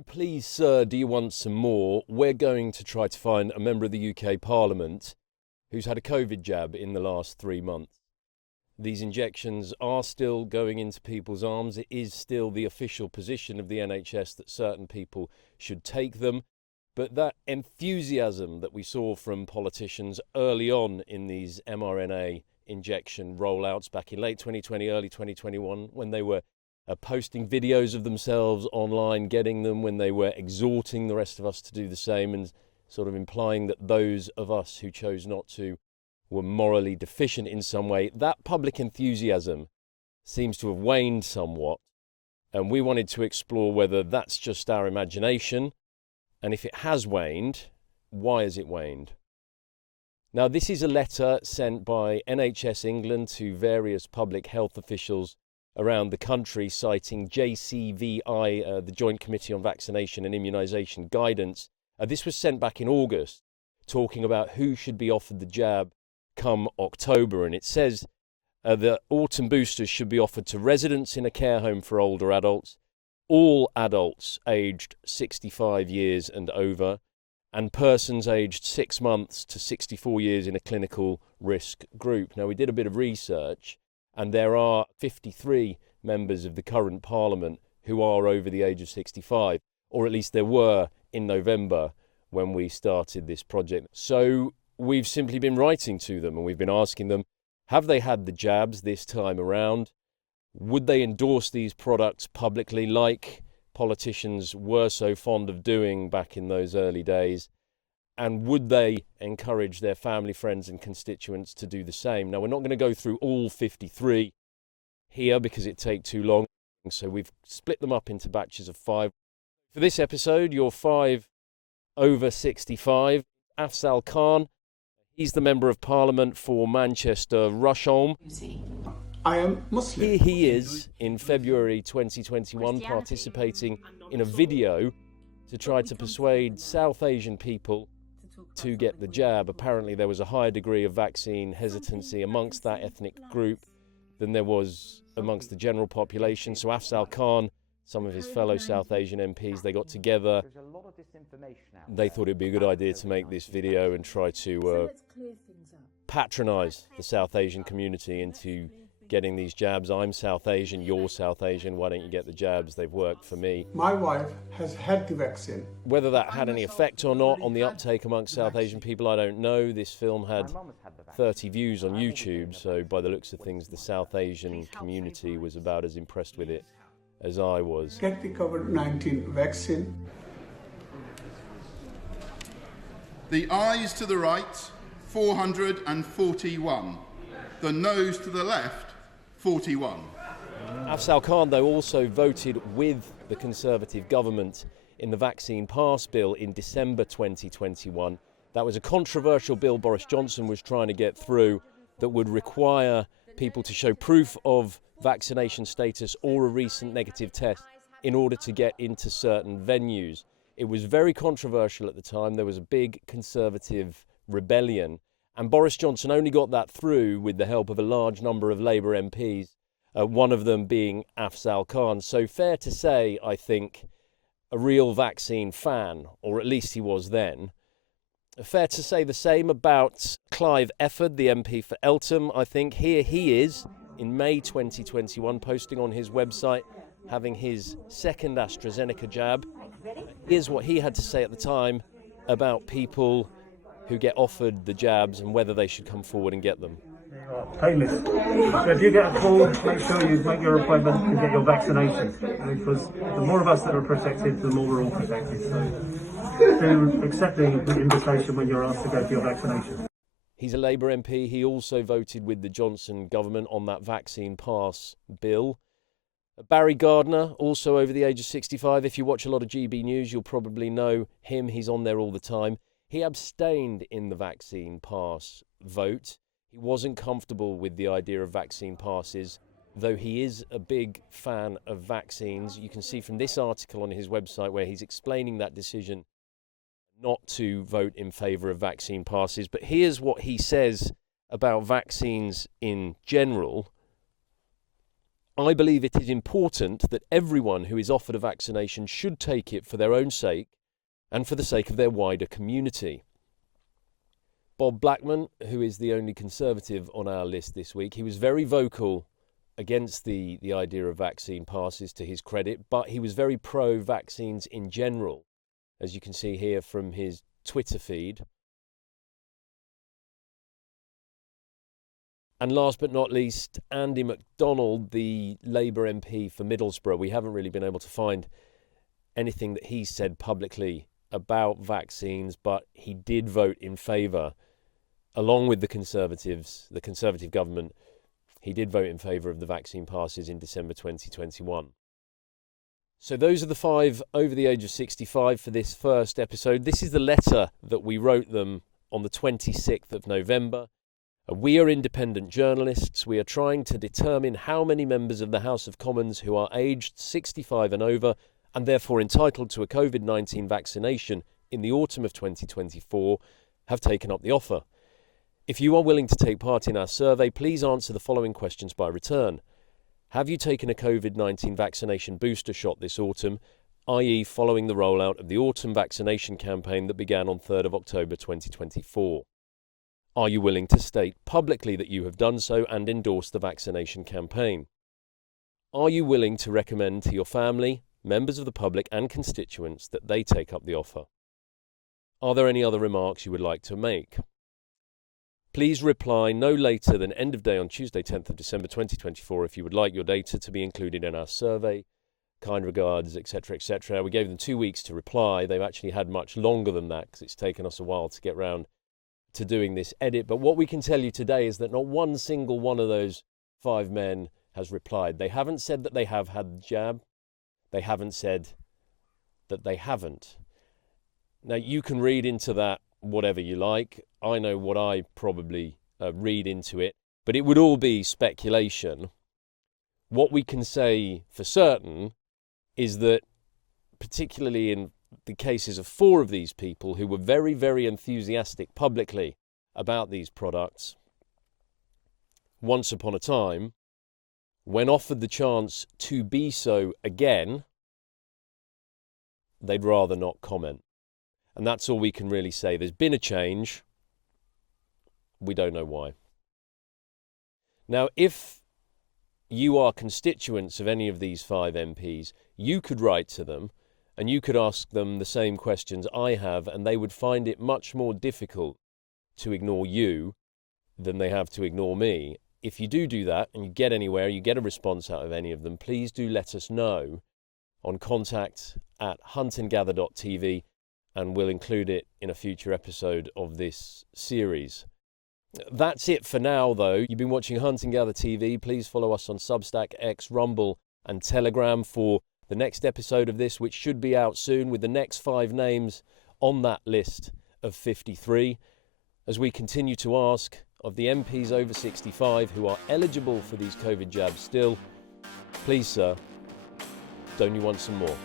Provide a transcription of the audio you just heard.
In Please Sir, Do You Want Some More? We're going to try to find a member of the UK Parliament who's had a COVID jab in the last 3 months. These injections are still going into people's arms. It is still the official position of the NHS that certain people should take them. But that enthusiasm that we saw from politicians early on in these mRNA injection rollouts back in late 2020, early 2021, when they were posting videos of themselves online, getting them, when they were exhorting the rest of us to do the same and sort of implying that those of us who chose not to were morally deficient in some way, that public enthusiasm seems to have waned somewhat. And we wanted to explore whether that's just our imagination, and if it has waned, why has it waned? Now, this is a letter sent by NHS England to various public health officials around the country, citing JCVI, the Joint Committee on Vaccination and Immunisation Guidance. This was sent back in August, talking about who should be offered the jab come October. And it says that autumn boosters should be offered to residents in a care home for older adults, all adults aged 65 years and over, and persons aged 6 months to 64 years in a clinical risk group. Now, we did a bit of research, and there are 53 members of the current Parliament who are over the age of 65, or at least there were in November when we started this project. So we've simply been writing to them and we've been asking them, have they had the jabs this time around? Would they endorse these products publicly like politicians were so fond of doing back in those early days? And would they encourage their family, friends and constituents to do the same? Now, we're not going to go through all 53 here because it'd take too long. So we've split them up into batches of 5. For this episode, your 5 over 65, Afzal Khan. He's the Member of Parliament for Manchester Rusholme. I am Muslim. Here he is in February 2021 participating in a video to try to persuade South Asian people to get the jab. Apparently there was a higher degree of vaccine hesitancy amongst that ethnic group than there was amongst the general population. So Afzal Khan, some of his fellow South Asian MPs, they got together. They thought it'd be a good idea to make this video and try to patronise the South Asian community into getting these jabs. I'm South Asian, you're South Asian, why don't you get the jabs? They've worked for me. My wife has had the vaccine. Whether that had any effect or not on the uptake amongst South Asian people, I don't know. This film had 30 views on YouTube, so by the looks of things, the South Asian community was about as impressed with it as I was. Get the COVID-19 vaccine. The ayes to the right, 441. The noes to the left, 41. Afzal Khan, though, also voted with the Conservative government in the Vaccine Pass Bill in December 2021. That was a controversial bill Boris Johnson was trying to get through that would require people to show proof of vaccination status or a recent negative test in order to get into certain venues. It was very controversial at the time. There was a big Conservative rebellion. And Boris Johnson only got that through with the help of a large number of Labour MPs, one of them being Afzal Khan. So fair to say, I think, a real vaccine fan, or at least he was then. Fair to say the same about Clive Efford, the MP for Eltham. I think here he is in May 2021, posting on his website, having his second AstraZeneca jab. Here's what he had to say at the time about people who get offered the jabs and whether they should come forward and get them. Painless. So if you get a call, make sure you make your appointment and get your vaccination, because the more of us that are protected, the more we're all protected. So do accept the invitation when you're asked to go for your vaccination. He's a Labour MP. He also voted with the Johnson government on that vaccine pass bill. Barry Gardner, also over the age of 65. If you watch a lot of GB News, you'll probably know him. He's on there all the time. He abstained in the vaccine pass vote. He wasn't comfortable with the idea of vaccine passes, though he is a big fan of vaccines. You can see from this article on his website where he's explaining that decision not to vote in favour of vaccine passes. But here's what he says about vaccines in general. I believe it is important that everyone who is offered a vaccination should take it for their own sake and for the sake of their wider community. Bob Blackman, who is the only Conservative on our list this week, he was very vocal against the idea of vaccine passes, to his credit, but he was very pro-vaccines in general, as you can see here from his Twitter feed. And last but not least, Andy MacDonald, the Labour MP for Middlesbrough. We haven't really been able to find anything that he said publicly about vaccines, but he did vote in favour, along with the Conservatives, the Conservative government. He did vote in favour of the vaccine passes in December 2021. So those are the 5 over the age of 65 for this first episode. This is the letter that we wrote them on the 26th of November. We are independent journalists. We are trying to determine how many members of the House of Commons who are aged 65 and over and therefore entitled to a COVID-19 vaccination in the autumn of 2024 have taken up the offer. If you are willing to take part in our survey, please answer the following questions by return. Have you taken a COVID-19 vaccination booster shot this autumn, i.e. following the rollout of the autumn vaccination campaign that began on 3rd of October 2024? Are you willing to state publicly that you have done so and endorse the vaccination campaign? Are you willing to recommend to your family, members of the public and constituents that they take up the offer? Are there any other remarks you would like to make? Please reply no later than end of day on Tuesday 10th of December 2024 if you would like your data to be included in our survey. Kind regards, etc., etc. We gave them 2 weeks to reply. They've actually had much longer than that because it's taken us a while to get round to doing this edit. But what we can tell you today is that not one single one of those 5 men has replied. They haven't said that they have had the jab. They haven't said that they haven't. Now, you can read into that whatever you like. I know what I probably read into it, but it would all be speculation. What we can say for certain is that, particularly in the cases of 4 of these people who were very, very enthusiastic publicly about these products, once upon a time, when offered the chance to be so again, they'd rather not comment. And that's all we can really say. There's been a change. We don't know why. Now, if you are constituents of any of these 5 MPs, you could write to them and you could ask them the same questions I have, and they would find it much more difficult to ignore you than they have to ignore me. If you do that and you get anywhere, you get a response out of any of them, please do let us know on contact@huntandgather.tv, and we'll include it in a future episode of this series. That's it for now, though. You've been watching Hunt and Gather TV. Please follow us on Substack, X, Rumble and Telegram for the next episode of this, which should be out soon, with the next 5 names on that list of 53, as we continue to ask of the MPs over 65 who are eligible for these COVID jabs still, please, sir, don't you want some more?